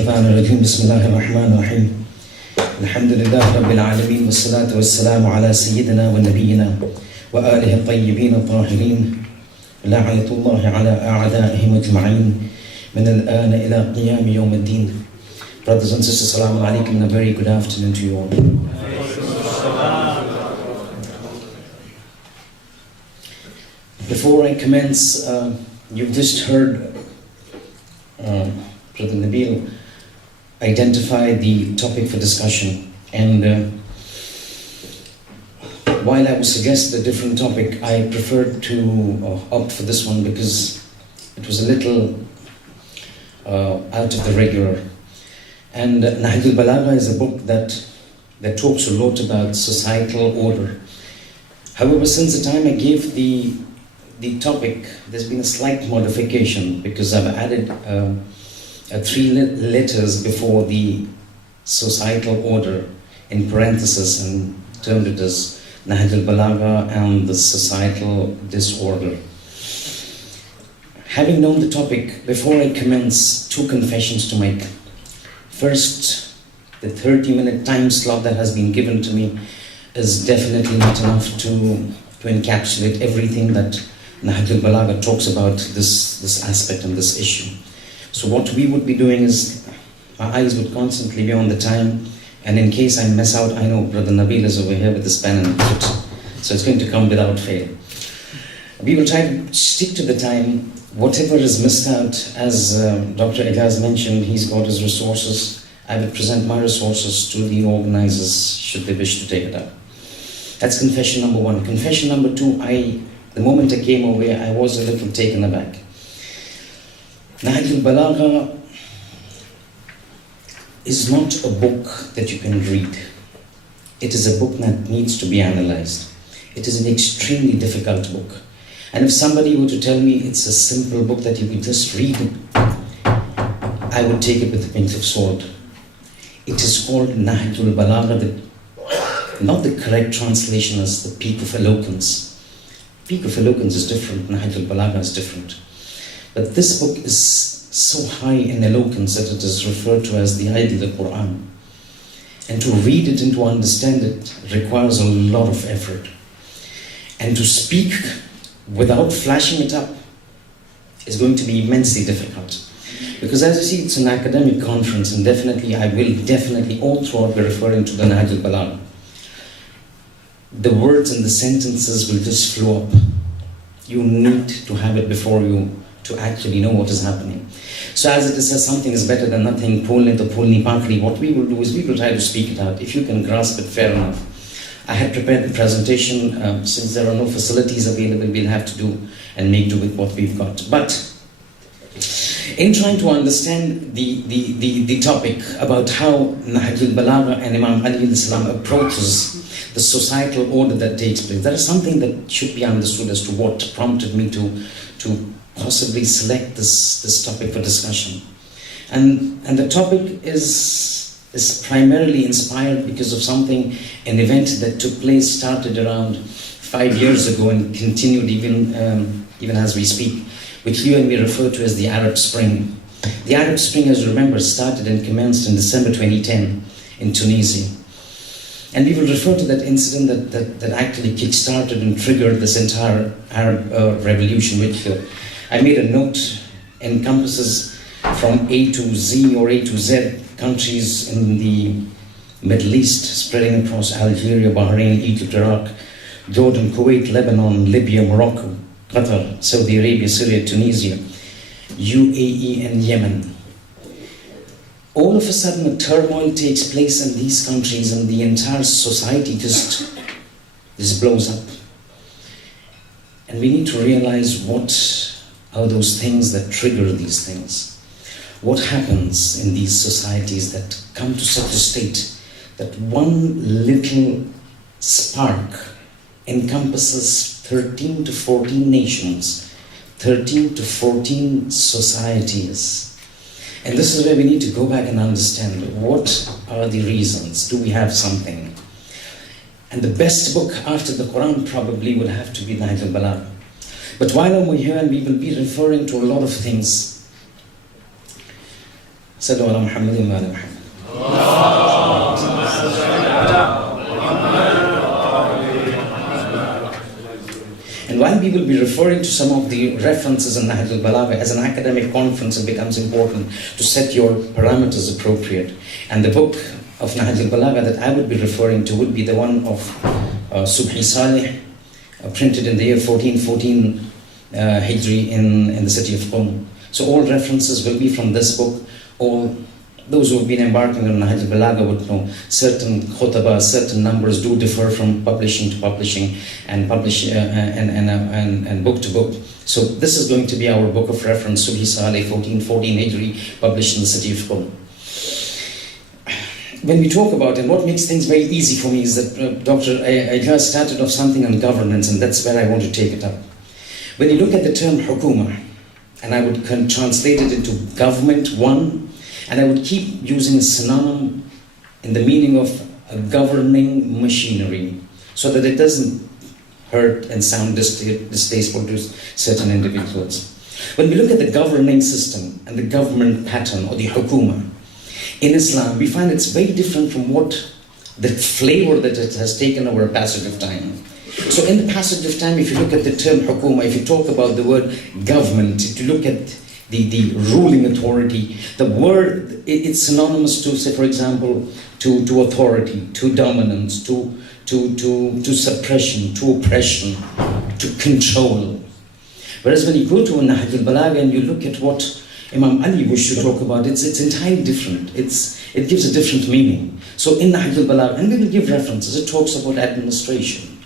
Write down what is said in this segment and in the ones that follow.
بسم الله الرحمن الرحيم الحمد لله رب العالمين والصلاة والسلام على سيدنا ونبينا وآله الطيبين الطاهرين لعنة الله على أعدائهم أجمعين من الآن إلى قيام يوم الدين. Brothers and sisters, Assalamu alaikum and a very good afternoon to you all. Before I commence, you've just heard Brother Nabil identify the topic for discussion, and while I would suggest a different topic, I preferred to opt for this one because it was a little out of the regular. And Nahjul Balagha is a book that talks a lot about societal order. However, since the time I gave the topic, there's been a slight modification because I've added 3 letters before the societal order in parentheses and termed it as Nahjul Balagha and the societal disorder. Having known the topic, before I commence, 2 confessions to make. First, the 30-minute time slot that has been given to me is definitely not enough to encapsulate everything that Nahjul Balagha talks about this aspect and this issue. So what we would be doing is, my eyes would constantly be on the time, and in case I mess out, I know Brother Nabil is over here with his pen and foot, so it's going to come without fail. We will try to stick to the time. Whatever is missed out, as Dr. Ijaz mentioned, he's got his resources. I will present my resources to the organizers should they wish to take it up. That's confession number 1. Confession number 2, the moment I came over here, I was a little taken aback. Nahjul Balagha is not a book that you can read. It is a book that needs to be analyzed. It is an extremely difficult book. And if somebody were to tell me it's a simple book that you could just read, I would take it with a pinch of salt. It is called Nahjul Balagha. Not the correct translation is the Peak of Eloquence. Peak of Eloquence is different, Nahjul Balagha is different. But this book is so high in eloquence that it is referred to as the Ideal Quran. And to read it and to understand it requires a lot of effort. And to speak without flashing it up is going to be immensely difficult. Because as you see, it's an academic conference, and I will all throughout be referring to the Nahjul Balagha. The words and the sentences will just flow up. You need to have it before you to actually know what is happening. So as it says, something is better than nothing, what we will do is we will try to speak it out. If you can grasp it, fair enough. I had prepared the presentation. Since there are no facilities available, we'll have to do and make do with what we've got. But in trying to understand the topic about how Nahjul Balagha and Imam Ali al-Salam approaches the societal order that takes place, there is something that should be understood as to what prompted me to possibly select this topic for discussion. And the topic is primarily inspired because of an event that took place, started around 5 years ago and continued even as we speak, which you and me refer to as the Arab Spring. The Arab Spring, as you remember, started and commenced in December 2010 in Tunisia. And we will refer to that incident that actually kick-started and triggered this entire Arab revolution, which I made a note encompasses from A to Z or A to Z countries in the Middle East, spreading across Algeria, Bahrain, Egypt, Iraq, Jordan, Kuwait, Lebanon, Libya, Morocco, Qatar, Saudi Arabia, Syria, Tunisia, UAE, and Yemen. All of a sudden, a turmoil takes place in these countries, and the entire society just blows up. And we need to realize what are those things that trigger these things. What happens in these societies that come to such a state that one little spark encompasses 13 to 14 nations, 13 to 14 societies. And this is where we need to go back and understand what are the reasons. Do we have something? And the best book after the Quran probably would have to be Nahjul Balagha. But while I'm here, and we will be referring to a lot of things, Sallu ala Muhammadin wa ala Muhammad. And while we will be referring to some of the references in Nahjul Balagha, as an academic conference, it becomes important to set your parameters appropriate. And the book of Nahjul Balagha that I would be referring to would be the one of Subhi Saleh, printed in the year 1414 Hijri in the city of Qom. So all references will be from this book. All those who have been embarking on Nahjul Balagha would know certain khutbah, certain numbers do differ from publishing to publishing and book to book. So this is going to be our book of reference, Subhi Saleh, 1414 Hijri, published in the city of Qom. When we talk about, and what makes things very easy for me is that, Doctor, I just started off something on governance, and that's where I want to take it up. When you look at the term hukuma, and I would translate it into government, one, and I would keep using a synonym in the meaning of a governing machinery, so that it doesn't hurt and sound distasteful to certain individuals. When we look at the governing system and the government pattern, or the hukuma, in Islam, we find it's very different from what the flavor that it has taken over a passage of time. So in the passage of time, if you look at the term hukuma, if you talk about the word government, if you look at the ruling authority, the word, it's synonymous to, say, for example, to authority, to dominance, to suppression, to oppression, to control. Whereas when you go to Nahjul Balagha and you look at what Imam Ali wished to talk about, it's entirely different. It gives a different meaning. So in Nahjul Balagha, and we will give references, it talks about administration.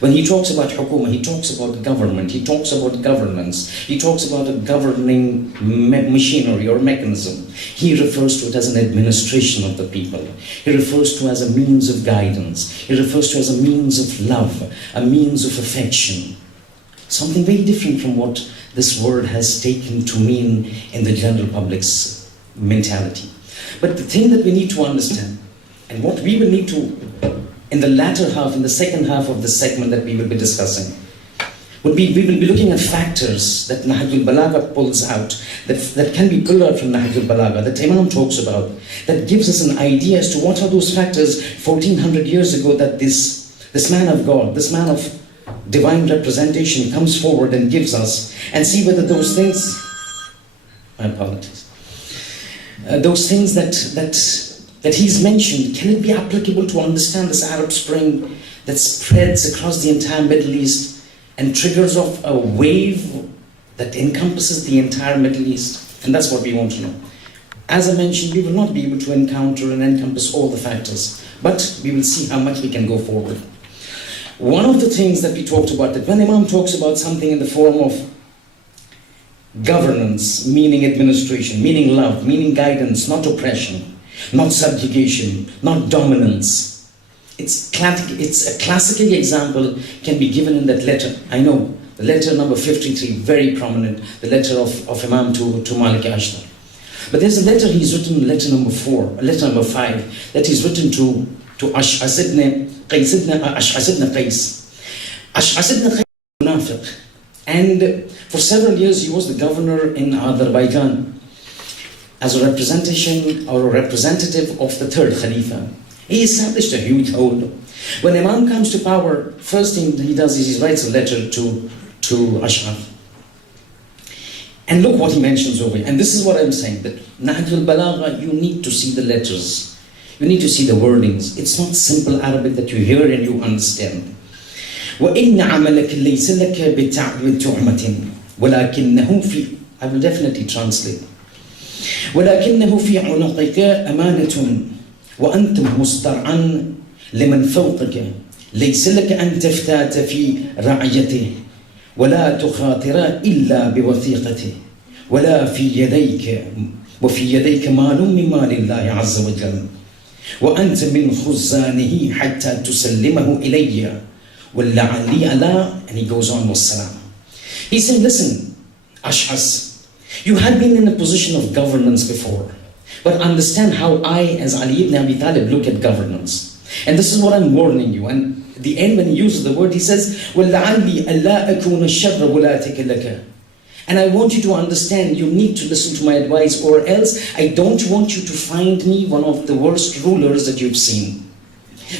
When he talks about hukuma, he talks about government, he talks about governance, he talks about a governing machinery or mechanism. He refers to it as an administration of the people. He refers to it as a means of guidance. He refers to it as a means of love, a means of affection. Something very different from what this word has taken to mean in the general public's mentality. But the thing that we need to understand, and what we will need to, in the latter half, in the second half of the segment that we will be discussing, would be, we will be looking at factors that Nahjul Balagha pulls out, that can be pulled out from Nahjul Balagha, that Imam talks about, that gives us an idea as to what are those factors 1400 years ago that this man of God, this man of divine representation comes forward and gives us, and see whether those things, my apologies, those things that he's mentioned, can it be applicable to understand this Arab Spring that spreads across the entire Middle East and triggers off a wave that encompasses the entire Middle East? And that's what we want to know. As I mentioned, we will not be able to encounter and encompass all the factors, but we will see how much we can go forward. One of the things that we talked about, that when Imam talks about something in the form of governance, meaning administration, meaning love, meaning guidance, not oppression, not subjugation, not dominance. It's a classical example can be given in that letter. I know, the letter number 53, very prominent, the letter of Imam to Malik Ashtar. But there's a letter he's written, letter number 5, that he's written to Ash'as ibn Qais. Ash'as ibn Qais munafiq. And for several years he was the governor in Azerbaijan as a representation or a representative of the third Khalifa. He established a huge hold. When Imam comes to power, first thing he does is he writes a letter to Ash'ar. And look what he mentions over here. And this is what I'm saying, that Nahjul Balagha, you need to see the letters. You need to see the wordings. It's not simple Arabic that you hear and you understand. وَإِنَّ عَمَلَكَ لَيْسَ لَكَ بِتُعْمَةٍ وَلَكِنَّهُ فِي, I will definitely translate. وَلَكِنَّهُ فِي عُنُقِكَ أَمَانَةٌ وَأَنْتَ مُسْتَرْعًا لِمَنْ فَوْقَكَ لَيْسَ لَكَ أَنْ تَفْتَاتَ فِي رَعْيَتِهِ وَلَا تُخَاطِرَ إِلَّا بِوَثِيقَتِهِ وَلَا فِي يَدَيْكَ وَفِي يَدَيْكَ مَالٌ مِّن مَالِ اللَّهِ عَزَّ وَجَلَّ وأنت من خزانه حتى تسلمه إلي ولعلي ألا, and he goes on والسلام. He said, listen, Ash'as, you had been in a position of governance before, but understand how I, as Ali ibn Abi Talib, look at governance. And this is what I'm warning you. And at the end, when he uses the word, he says, وَلَعَلِّي أَلَّا أَكُونَ الشَّرَّ وَلَاتِكَ لَكَ. And I want you to understand, you need to listen to my advice, or else I don't want you to find me one of the worst rulers that you've seen.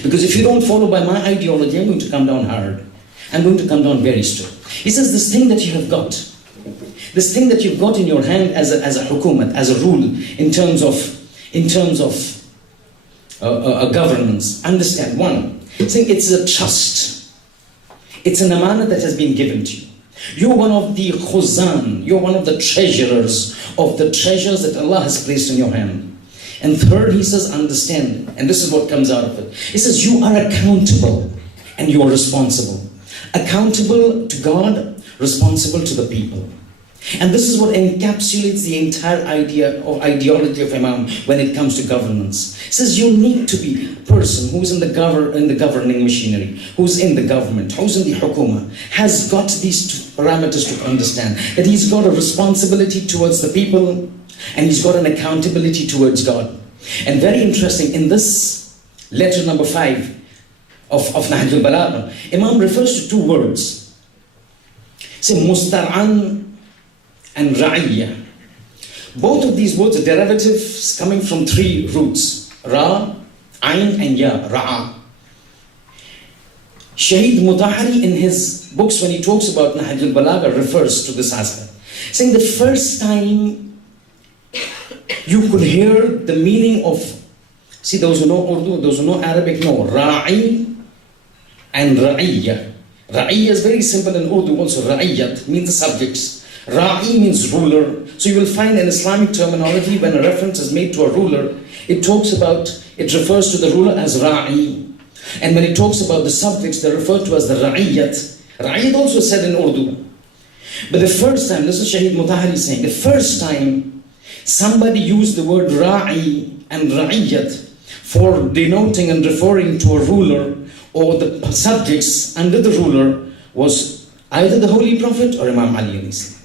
Because if you don't follow by my ideology, I'm going to come down hard. I'm going to come down very strong. He says, this thing that you have got, this thing that you've got in your hand as a hukumat, as a rule, in terms of a governance, understand, one, saying it's a trust. It's an amana that has been given to you. You're one of the khuzan, you're one of the treasurers of the treasures that Allah has placed in your hand. And third, he says, understand, and this is what comes out of it. He says, you are accountable and you are responsible. Accountable to God, responsible to the people. And this is what encapsulates the entire idea or ideology of Imam when it comes to governance. He says you need to be a person who's in the governing machinery, who's in the government, who's in the hukuma, has got these parameters to understand that he's got a responsibility towards the people and he's got an accountability towards God. And very interesting, in this letter number 5 of Nahjul Balagha, Imam refers to 2 words. Say mustar'an and ra'iyya. Both of these words are derivatives coming from 3 roots. Ra, Ain and Ya, Ra'a. Shaykh Mutahari in his books when he talks about Nahjul Balagha refers to this aspect. Saying the first time you could hear the meaning of, see those who know Urdu, those who know Arabic know, Ra'i and Ra'iyya. Ra'iyya is very simple in Urdu also. Ra'iyyat means the subjects. Ra'i means ruler. So you will find in Islamic terminology when a reference is made to a ruler, it refers to the ruler as Ra'i. And when it talks about the subjects, they're referred to as the Ra'iyyat. Ra'iyyat also said in Urdu. But the first time, this is Shaykh Mutahari saying, the first time somebody used the word Ra'i and Ra'iyyat for denoting and referring to a ruler or the subjects under the ruler was either the Holy Prophet or Imam Ali alayhi salam.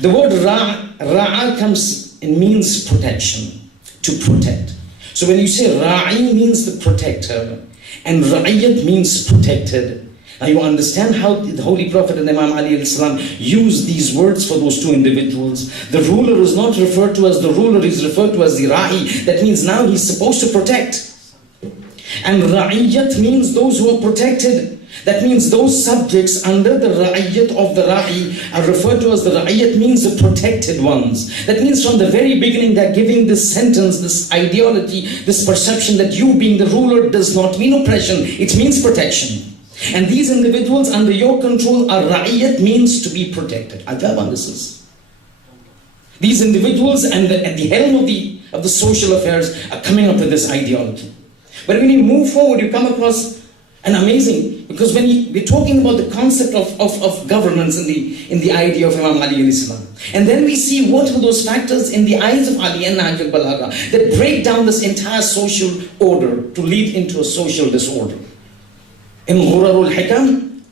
The word Ra'a comes, it means protection, to protect. So when you say Ra'i means the protector and Ra'iyyat means protected. Now you understand how the Holy Prophet and Imam Ali alayhi salam used these words for those 2 individuals. The ruler is not referred to as the ruler, he's referred to as the Ra'i. That means now he's supposed to protect. And Ra'iyyat means those who are protected. That means those subjects under the Ra'iyyat of the Ra'i are referred to as the Ra'iyyat means the protected ones. That means from the very beginning they're giving this sentence, this ideology, this perception that you being the ruler does not mean oppression, it means protection. And these individuals under your control are Ra'iyyat means to be protected. Ajab this is. These individuals and at the helm of the social affairs are coming up with this ideology. But when you move forward, you come across an amazing, because when we're talking about the concept of governance in the idea of Imam Ali alayhi salam, and then we see what were those factors in the eyes of Ali and Nahjul Balagha that break down this entire social order to lead into a social disorder. In Ghurarul Hikam,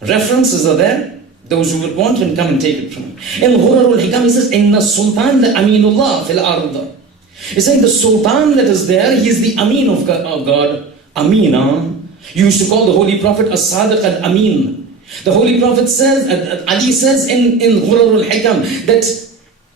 references are there. Those who would want can come and take it from him. In Ghurarul Hikam, he says, Inna Sultan la Aminullah fil Arda. He's saying the Sultan that is there, he is the Amin of God. Amina. You used to call the Holy Prophet As-Sadiq Al-Amin. The Holy Prophet says, Ali says in Ghurarul Hikam that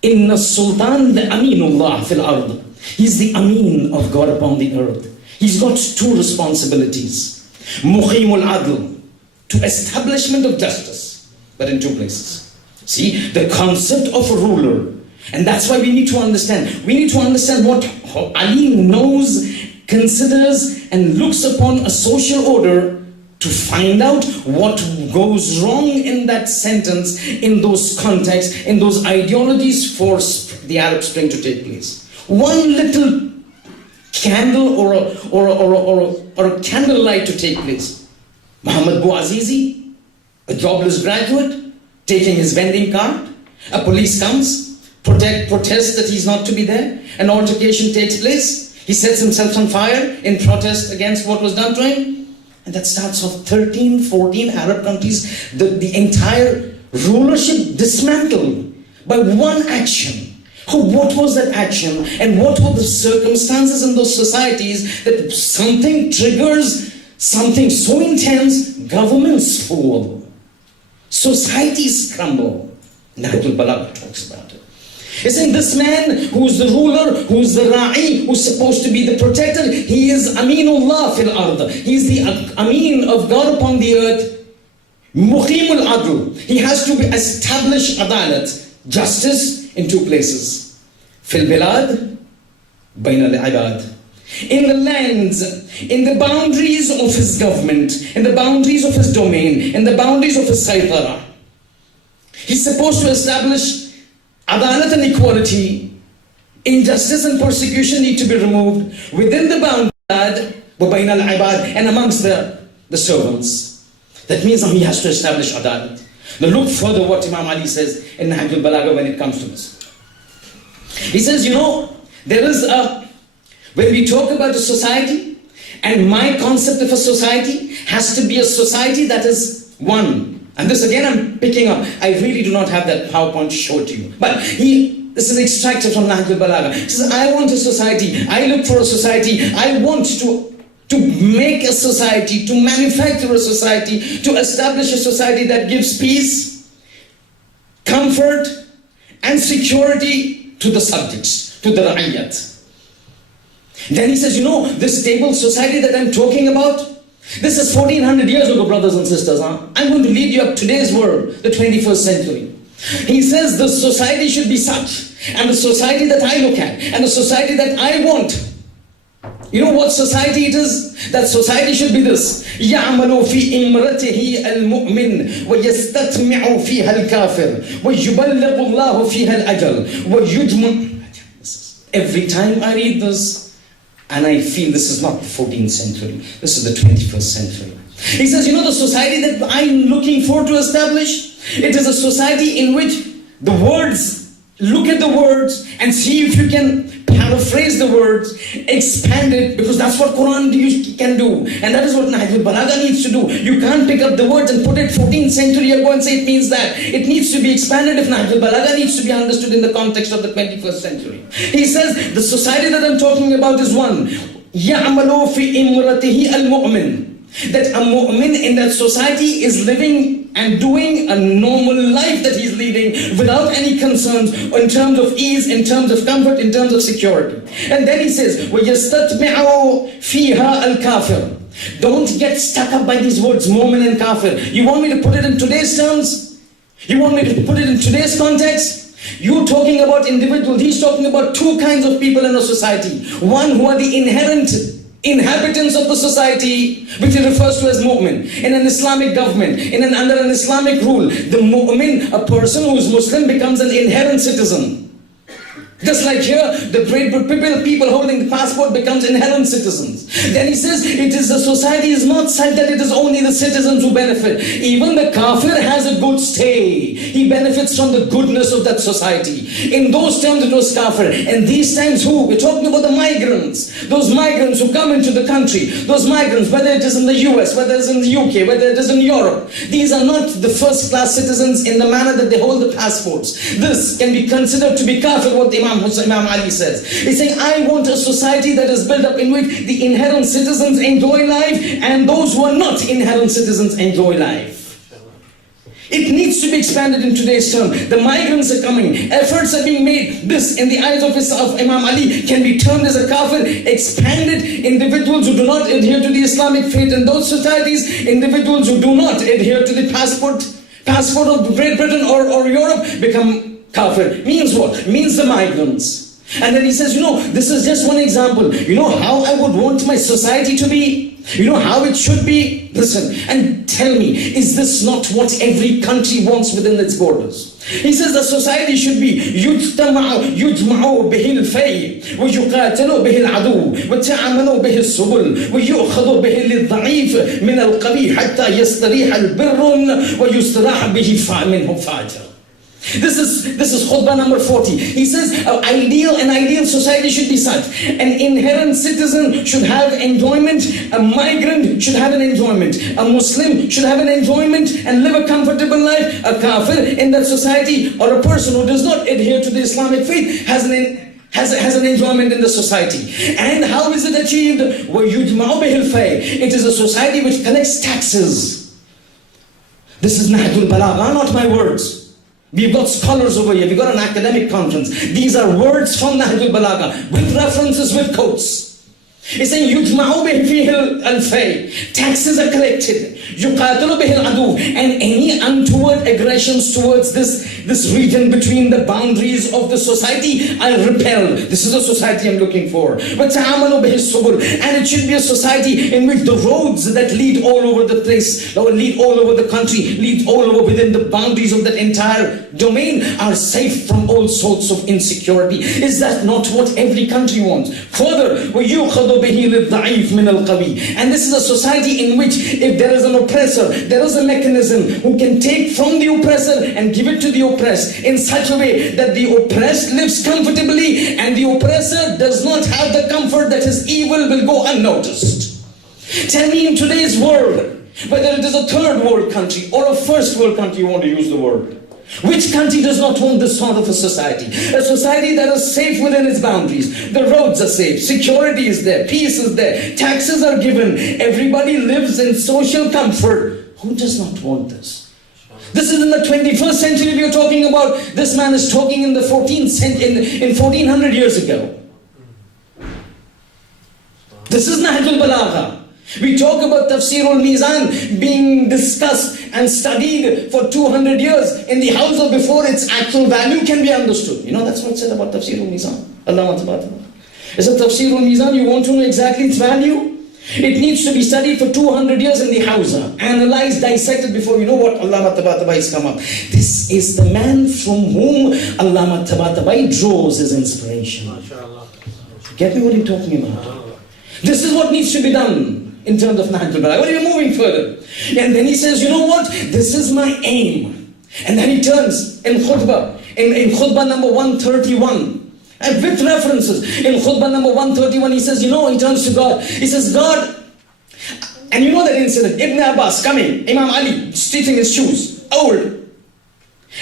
Inna Sultan la Aminullah fil Ard. He's the Amin of God upon the earth. He's got 2 responsibilities. Muqimul Adl, to establishment of justice, but in 2 places. See, the concept of a ruler. And that's why we need to understand. We need to understand what Ali knows, considers, and looks upon a social order to find out what goes wrong in that sentence, in those contexts, in those ideologies for the Arab Spring to take place. One little candle or a candlelight to take place. Muhammad Bouazizi, a jobless graduate, taking his vending cart. A police comes, protests that he's not to be there. An altercation takes place. He sets himself on fire in protest against what was done to him. And that starts off 13, 14 Arab countries. The entire rulership dismantled by one action. What was that action? And what were the circumstances in those societies that something triggers something so intense? Governments fall. Societies crumble. Nahjul Balagha talks about it. He's saying this man who's the ruler, who's the ra'i, who's supposed to be the protector, he is Aminullah fil ard. He's the Amin of God upon the earth. Muqimul adl. He has to establish adalat, justice in two places. Fil bilad, bain al-ibad. In the lands, in the boundaries of his government, in the boundaries of his domain, in the boundaries of his saytara. He's supposed to establish adalat and equality. Injustice and persecution need to be removed within the boundary and amongst the servants. That means he has to establish adalat. Now look further what Imam Ali says in Nahjul Balagha when it comes to this. He says, there is when we talk about a society, and my concept of a society has to be a society that is one. And this again I'm picking up. I really do not have that PowerPoint to show to you. But this is extracted from Nahjul Balagha. He says, I want a society. I look for a society. I want to make a society, to manufacture a society, to establish a society that gives peace, comfort, and security to the subjects, to the ra'iyat. Then he says, this stable society that I'm talking about, this is 1400 years ago, brothers and sisters. I'm going to lead you up today's world, the 21st century. He says the society should be such, and the society that I look at, and the society that I want. You know what society it is? That society should be this. يَعْمَلُ فِي إِمْرَتِهِ الْمُؤْمِنِ وَيَسْتَطْمِعُ فِيهَا الْكَافِرِ وَيُبَلِّغُ اللَّهُ فِيهَا الْأَجَلِ وَيُجْمُعُ. Every time I read this, and I feel this is not the 14th century, this is the 21st century. He says, the society that I'm looking for to establish, it is a society in which the words, look at the words and see if you can paraphrase the words, expand it, because that's what Quran can do. And that is what Nahjul Balagha needs to do. You can't pick up the words and put it 14th century ago and say it means that. It needs to be expanded if Nahjul Balagha needs to be understood in the context of the 21st century. He says, the society that I'm talking about is one. يَعْمَلُ فِي إِمْرَتِهِ الْمُؤْمِنِ. That a mu'min in that society is living and doing a normal life that he's leading without any concerns in terms of ease, in terms of comfort, in terms of security. And then he says, وَيَسْتَطْمِعُ فِيهَا الْكَافِرِ. Don't get stuck up by these words, mu'min and kafir. You want me to put it in today's terms? You want me to put it in today's context? You're talking about individuals. He's talking about two kinds of people in a society. One who are the inherent inhabitants of the society, which he refers to as mu'min. In an Islamic government, under an Islamic rule, the mu'min, a person who is Muslim, becomes an inherent citizen. Just like here, the great people holding the passport becomes inherent citizens. Then he says, the society is not such that it is only the citizens who benefit. Even the kafir has a good stay. He benefits from the goodness of that society. In those terms it was kafir. And these times who? We're talking about the migrants. Those migrants who come into the country. Those migrants, whether it is in the US, whether it is in the UK, whether it is in Europe. These are not the first class citizens in the manner that they hold the passports. This can be considered to be kafir, what Imam Ali says. He's saying, I want a society that is built up in which the inherent citizens enjoy life and those who are not inherent citizens enjoy life. It needs to be expanded in today's term. The migrants are coming. Efforts are being made. This, in the eyes of Imam Ali, can be termed as a kafir. Expanded. Individuals who do not adhere to the Islamic faith in those societies, individuals who do not adhere to the passport of Great Britain or Europe, become kafir. Means what? Means the migrants. And then he says, this is just one example. How I would want my society to be? How it should be? Listen, and tell me, is this not what every country wants within its borders? He says the society should be يجمع به الفي ويقاتل به العدو وتعمل به السبل ويؤخذ به للضعيف من القوي حتى يستريح البر ويستراح به منه فاجر. This is khutbah number 40. He says an ideal society should be such. An inherent citizen should have enjoyment. A migrant should have an enjoyment. A Muslim should have an enjoyment and live a comfortable life. A kafir in that society, or a person who does not adhere to the Islamic faith, has an enjoyment in the society. And how is it achieved? وَيُجْمَعُ بِهِ الْفَيْء. It is a society which collects taxes. This is Nahjul Balagha, not my words. We've got scholars over here, we've got an academic conference. These are words from Nahjul Balagha, with references, with quotes. It's saying, يُجْمَعُ بِهِ فِيهِ الْأَلْفَيْ. Taxes are collected. يُقَاتِلُ بِهِ الْعَدُوِ. And any untoward aggressions towards this region between the boundaries of the society, I repel. This is a society I'm looking for. وَتَعَامَلُ بِهِ السُّبُلِ. And it should be a society in which the roads that lead all over the place, or lead all over the country, lead all over within the boundaries of that entire domain, are safe from all sorts of insecurity. Is that not what every country wants? Further, وَيُؤْخَذُ بِهِ لِلضَّعِيفِ مِنَ الْقَوِيِّ. And this is a society in which if there is an oppressor, there is a mechanism who can take from the oppressor and give it to the oppressed in such a way that the oppressed lives comfortably and the oppressor does not have the comfort that his evil will go unnoticed. Tell me, in today's world, whether it is a third world country or a first world country, you want to use the word, which country does not want this sort of a society? A society that is safe within its boundaries. The roads are safe, security is there, peace is there, taxes are given, everybody lives in social comfort. Who does not want this? This is in the 21st century we are talking about. This man is talking in the 14th century, in 1400 years ago. This is Nahjul Balagha. We talk about Tafsirul Mizan being discussed and studied for 200 years in the house of before its actual value can be understood. You know, that's what it said about Tafsirul Mizan. Allah Ta'ala. It said Tafsirul Mizan, you want to know exactly its value? It needs to be studied for 200 years in the Hausa, analyzed, dissected before you know what Allah Ta'ala has come up. This is the man from whom Allah Ta'ala draws his inspiration. Get me what I'm talking about? This is what needs to be done in terms of Nahjul Balagha. What are you moving further? And then he says, you know what? This is my aim. And then he turns in khutbah, in khutbah number 131. And with references, in khutbah number 131, he says, you know, he turns to God. He says, God, and you know that incident, Ibn Abbas coming, Imam Ali stitching his shoes, old.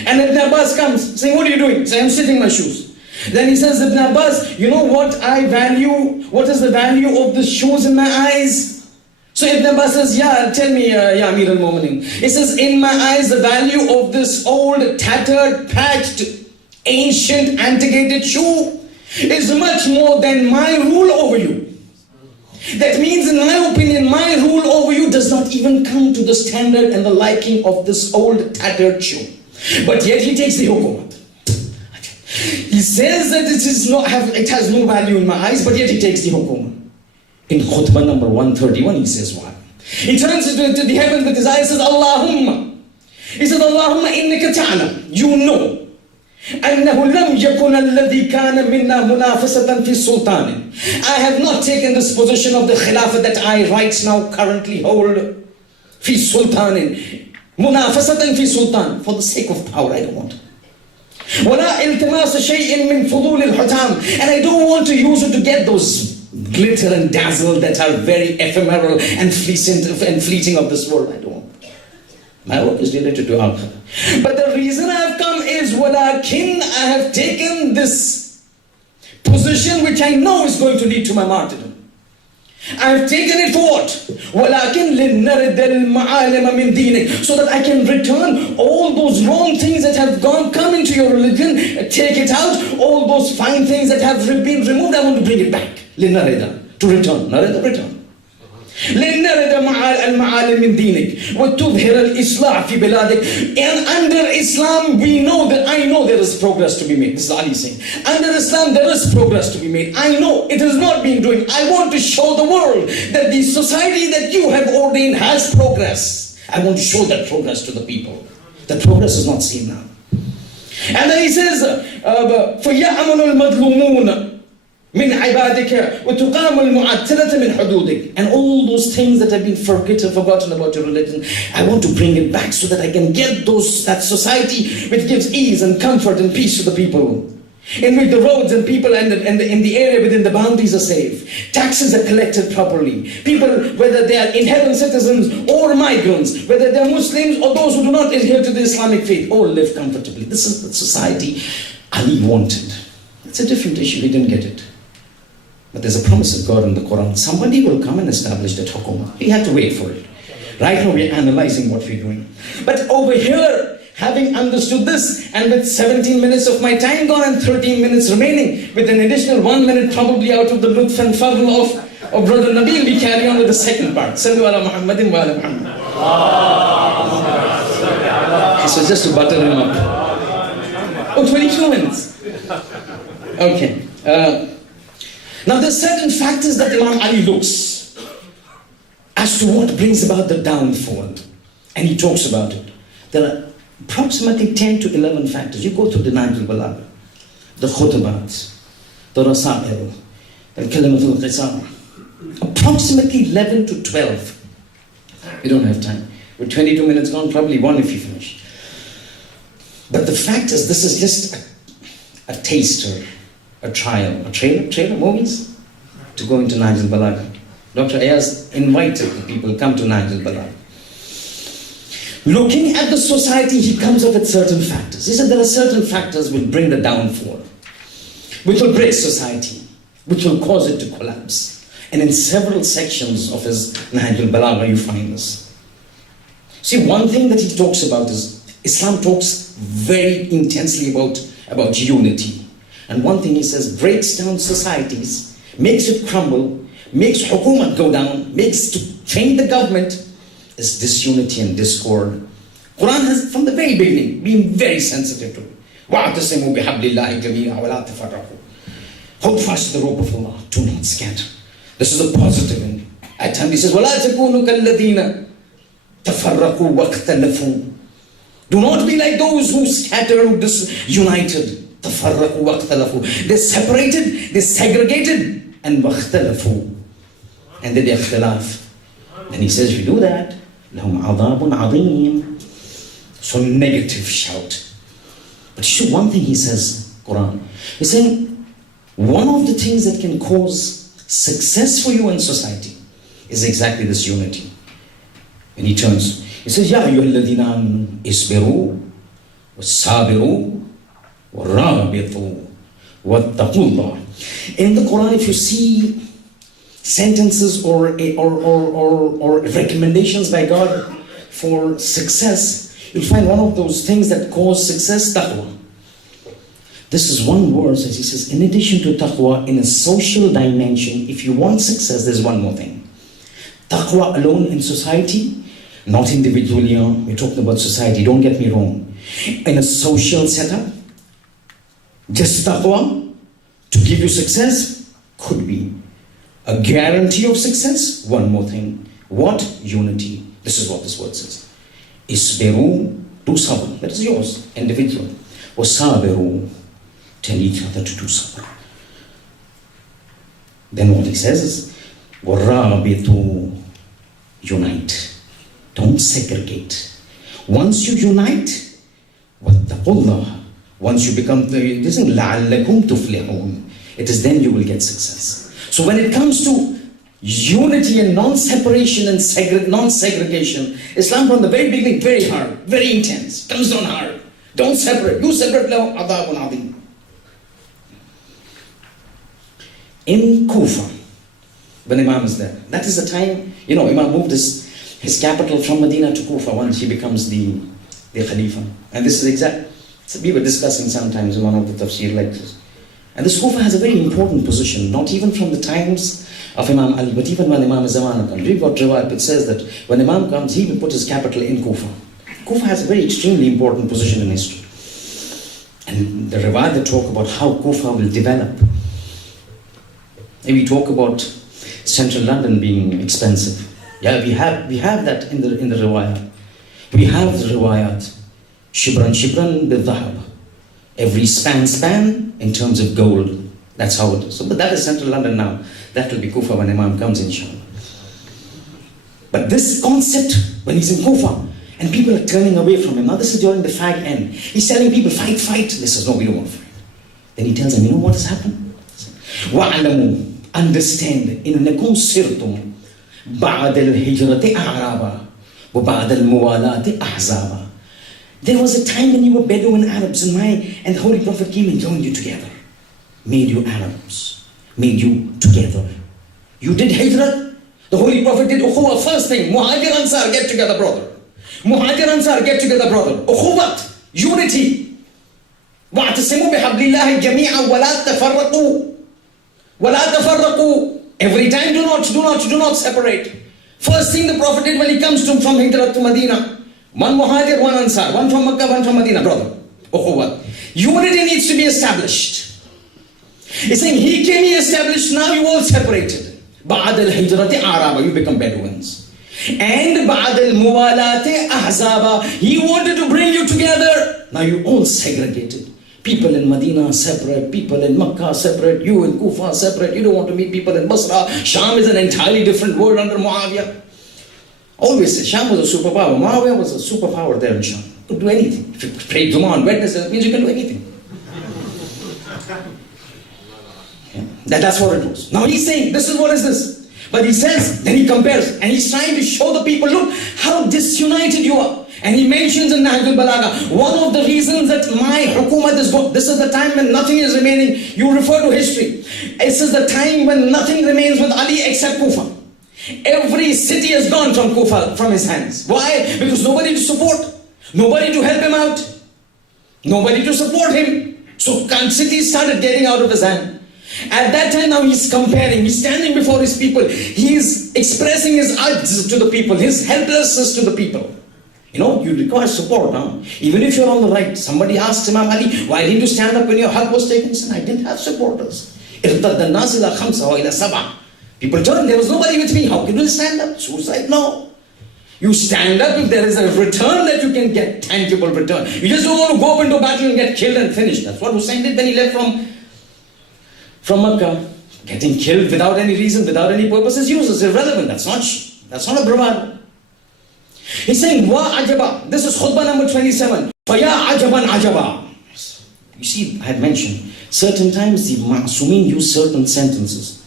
And Ibn Abbas comes saying, what are you doing? He says, I'm stitching my shoes. Then he says, Ibn Abbas, you know what I value? What is the value of the shoes in my eyes? So Ibn Abbas says, yeah, tell me, Ya Amir al-Mu'minin. He says, in my eyes, the value of this old, tattered, patched, ancient, antiquated shoe is much more than my rule over you. That means, in my opinion, my rule over you does not even come to the standard and the liking of this old, tattered shoe. But yet he takes the hukumat. He says that it has no value in my eyes, but yet he takes the hukumat. In khutbah number 131, he says what? He turns to the heavens with his eyes and says, Allahumma. He says, Allahumma innaka ta'lam. You know. أنه لم يكن الذي كان منا منافسة في السلطان. I have not taken this position of the Khilafah that I right now currently hold. في سلطان. منافسة في سلطان. For the sake of power, I don't want. ولا التماس شيء من فضول الحتام. And I don't want to use it to get those glitter and dazzle that are very ephemeral and fleeting of this world. I don't want. My work is related to Allah. But the reason I have come is, walakin, I have taken this position which I know is going to lead to my martyrdom. I have taken it for what? وَلَكِنْ لِنَّرِدَ الْمَعَالِمَ مِنْ دِينِكَ. So that I can return all those wrong things that have come into your religion, take it out. All those fine things that have been removed, I want to bring it back. لِنَّرِدَ, to return. Narida, return. لِنَّرِدَ الْمَعَالِمَ مِنْ دِينِكَ وَتُظْهِرَ الْإِصْلَاحِ فِي بِلَادِكَ. And under Islam, I know there is progress to be made. This is Ali saying. Under Islam, there is progress to be made. I know it is not being doing. I want to show the world that the society that you have ordained has progress. I want to show that progress to the people. The progress is not seen now. And then he says, فَيَأْمَنُ الْمَظْلُومُونَ من عبادك وتقام المعتلة من حدودك. And all those things that have been forgotten about your religion, I want to bring it back so that I can get that society which gives ease and comfort and peace to the people, in which the roads and people and in the area within the boundaries are safe. Taxes are collected properly. People, whether they are inherent citizens or migrants, whether they are Muslims or those who do not adhere to the Islamic faith, all live comfortably. This is the society Ali wanted. It's a different issue. He didn't get it. But there's a promise of God in the Quran. Somebody will come and establish that hukumah. We have to wait for it. Right now we're analyzing what we're doing. But over here, Having understood this, and with 17 minutes of my time gone and 13 minutes remaining, with an additional 1 minute probably out of the lutf and fadl of Brother Nabil, we carry on with the second part. Sallu ala Muhammadin wa ala Muhammad. This was just to butter him up. Oh, 22 minutes. Okay. Now there's certain factors that Imam Ali looks as to what brings about the downfall. And he talks about it. There are approximately 10 to 11 factors. You go through the Nahjul Balagha, the Khutubat, the Rasa'il, the Kalimatul Qisar. Approximately 11 to 12. We don't have time. With 22 minutes gone, probably one if you finish. But the fact is, this is just a taster, a trial, a trailer movies to go into Nahjul Balagha. Dr. Ayaz invited people to come to Nahjul Balagha. Looking at the society, he comes up with certain factors. He said there are certain factors which will bring the downfall, which will break society, which will cause it to collapse. And in several sections of his Nahjul Balagha, you find this. See, one thing that he talks about is, Islam talks very intensely about unity. And one thing he says, breaks down societies, makes it crumble, makes hukumat go down, makes to change the government, is disunity and discord. Quran has, from the very beginning, been very sensitive to it. وَاعْتَصِمُوا بِحَبْلِ اللَّهِ جَمِيعًا وَلَا تَفَرَّقُوا. Hold fast to the rope of Allah, do not scatter. This is a positive end. At times he says, وَلَا تَكُونُوا كَالَّذِينَ تَفَرَّقُوا وَاخْتَلَفُوا. Do not be like those who scattered, who disunited. تَفَرَّقُوا وَاخْتَلَفُوا. They separated, they segregated, and وَاخْتَلَفُوا. And they did ikhtilaf. And he says, if you do that, لَهُمْ عَذَابٌ عَظِيمٌ. So negative shout. But one thing he says, Quran, he's saying, one of the things that can cause success for you in society is exactly this unity. And he turns, he says, يَا أَيُّهَا الَّذِينَ آمَنُوا اصْبِرُوا وَالصَّابِرُوا وَالرَّابِطُوا وَاتَّقُوا اللَّهَ. In the Quran, if you see sentences or recommendations by God for success, you'll find one of those things that cause success, taqwa. This is one verse, as he says, in addition to taqwa, in a social dimension, if you want success, there's one more thing. Taqwa alone in society, not individually. We're talking about society, don't get me wrong. In a social setup, just taqwa to give you success could be a guarantee of success. One more thing. What? Unity. This is what this word says. Isbiru, do sabr. That is yours, individual. Wasabiru, tell each other to do sabr. Then what he says is, Warabitu, unite. Don't segregate. Once you unite, wattaqullah. Once you become, this is la'allakum tuflihun. It is then you will get success. So when it comes to unity and non-separation and non-segregation, Islam from the very beginning, very hard, very intense, comes down hard. Don't separate. You separate now, adabun adim. In Kufa, when Imam is there, that is the time, Imam moved his capital from Medina to Kufa once he becomes the Khalifa. And this is exact. So we were discussing sometimes in one of the tafsir lectures. And this Kufa has a very important position, not even from the times of Imam Ali, but even when Imam Zamana comes. Read what Riwayat, it says that when Imam comes, he will put his capital in Kufa. Kufa has a very extremely important position in history. And the Riwayat, they talk about how Kufa will develop. And we talk about central London being expensive. Yeah, we have that in the Riwayat. We have the Riwayat. Shibran bil dhahab. Every span in terms of gold. That's how it is. So, but that is central London now. That will be Kufa when Imam comes, inshallah. But this concept, when he's in Kufa, and people are turning away from him. Now this is during the fag end. He's telling people, fight. They says, no, we don't want to fight. Then he tells them, you know what has happened? وَعْلَمُوا, understand, إِنَّكُمْ سِرْتُمْ بَعْدَ الْهِجْرَةِ أَعْرَابًا وَبَعْدَ الْمُوَالَاةِ أَحْزَابًا. There was a time when you were Bedouin Arabs and the Holy Prophet came and joined you together. Made you Arabs. Made you together. You did Hijrah. The Holy Prophet did Ukhuwa. First thing, Muhajir Ansar, get together, brother. Ukhuwat. Unity. وَاعْتَصِمُوا بِحَبْلِ اللَّهِ جَمِيعًا وَلَا تَفَرَّقُوا. وَلَا تَفَرَّقُوا. Every time do not separate. First thing the Prophet did when he comes from Hijrat to Medina. One Muhajir, one Ansar. One from Makkah, one from Medina. Brother. Unity needs to be established. He's saying he came, he established, now you all separated. بَعَدَ الْحِجْرَةِ أَعْرَابًا. You become Bedouins. And بَعَدَ الْمُوَالَاةِ أَحْزَابًا. He wanted to bring you together. Now you all segregated. People in Medina separate, people in Makkah separate, you in Kufa separate, you don't want to meet people in Basra. Sham is an entirely different world under Muawiyah. Always say Sham was a superpower. Muawiyah was a superpower there in Sham. Could do anything. If you pray Jummah on Wednesday, that means you can do anything. That's what it was. Now he's saying, this is what is this. But he says, then he compares, and he's trying to show the people, look how disunited you are. And he mentions in Nahjul Balagha, one of the reasons that my hukumat is gone, this is the time when nothing is remaining. You refer to history. This is the time when nothing remains with Ali except Kufa. Every city has gone from Kufa, from his hands. Why? Because nobody to support. Nobody to help him out. Nobody to support him. So cities started getting out of his hand. At that time now he's comparing, he's standing before his people. He's expressing his ajz to the people, his helplessness to the people. You know, you require support now. Even if you're on the right, somebody asked Imam Ali, why didn't you stand up when your haq was taken? He said, I didn't have supporters. People turned, there was nobody with me. How can you stand up? Suicide? No. You stand up if there is a return that you can get, tangible return. You just don't want to go up into battle and get killed and finished. That's what Hussein did when he left from Makkah. Getting killed without any reason, without any purpose is useless, irrelevant. That's not a bravado. He's saying, wa ajaba. This is khutbah number 27. Faya ajaban ajaba. You see, I had mentioned, certain times the Ma'sumin use certain sentences.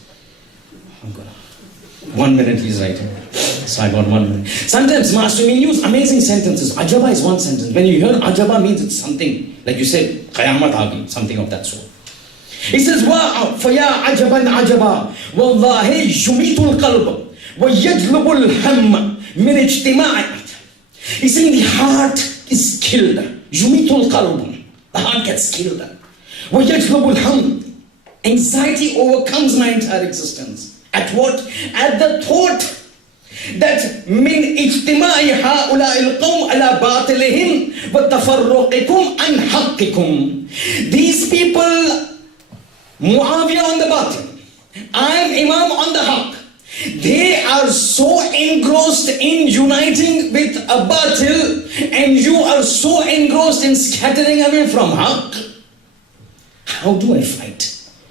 1 minute he's writing. So I got 1 minute. Sometimes Ma'sumin use amazing sentences. Ajaba is one sentence. When you hear ajaba means it's something, like you said, qayamat agi, something of that sort. He says, wa faya ajaban ajaba. Wallahi yumitul qalb. Wa yajlubul ham. He's saying the heart is killed. Yumitul qalb. The heart gets killed. وَيَجْلُبُ الْحَمْدِ. Anxiety overcomes my entire existence. At what? At the thought that مِنْ اجْتِمَاعِ هَؤُلَاءِ الْقَوْمِ عَلَى بَاطِلِهِمْ وَتَفَرُّقِكُمْ عَنْ حَقِّكُمْ. These people, Muawiyah on the batil, I am Imam on the haq. They are so engrossed in uniting with a batil, and you are so engrossed in scattering away from haq. How do I fight?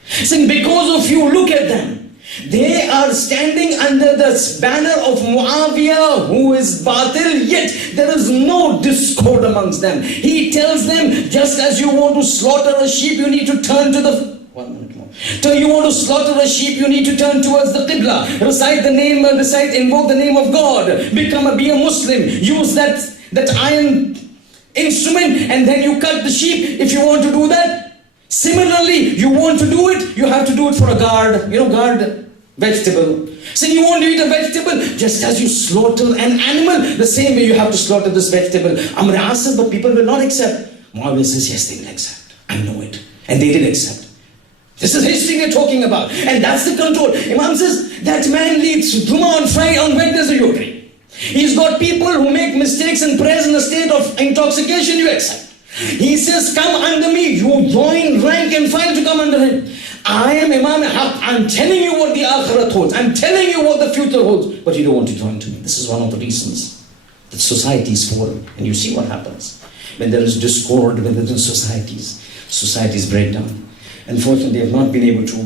Saying, because of you, look at them. They are standing under the banner of Muawiyah, who is batil, yet there is no discord amongst them. He tells them, just as you want to slaughter a sheep, you need to turn to the... 1 minute more. So you want to slaughter a sheep, you need to turn towards the Qibla. Invoke the name of God. Be a Muslim. Use that iron instrument, and then you cut the sheep if you want to do that. Similarly, you want to do it, you have to do it for a guard. Guard vegetable. So you want to eat a vegetable, just as you slaughter an animal, the same way you have to slaughter this vegetable. Amr Asad, but people will not accept. Muawiyah says, yes, they will accept. I know it. And they did accept. This is history we're talking about. And that's the control. Imam says, that man leads Jummah on Friday, on Wednesday, you agree. He's got people who make mistakes and prayers in a state of intoxication, you accept. He says, come under me. You join rank and file to come under him. I am Imam Haq. I'm telling you what the Akhirat holds. I'm telling you what the future holds. But you don't want to join to me. This is one of the reasons that society is fallen. And you see what happens. When there is discord within societies break down. Unfortunately, I have not been able to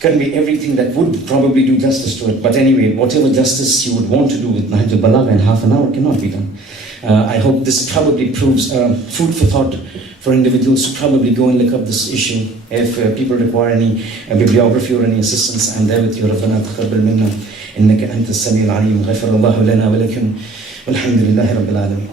convey everything that would probably do justice to it. But anyway, whatever justice you would want to do with Nahjul Balagha in half an hour cannot be done. I hope this probably proves food for thought for individuals to probably go and look up this issue. If people require any bibliography or any assistance, I'm there with you. ربنا تقبل منا إنك أنت السميع العليم غفر الله لنا ولكم والحمد لله رب العالمين.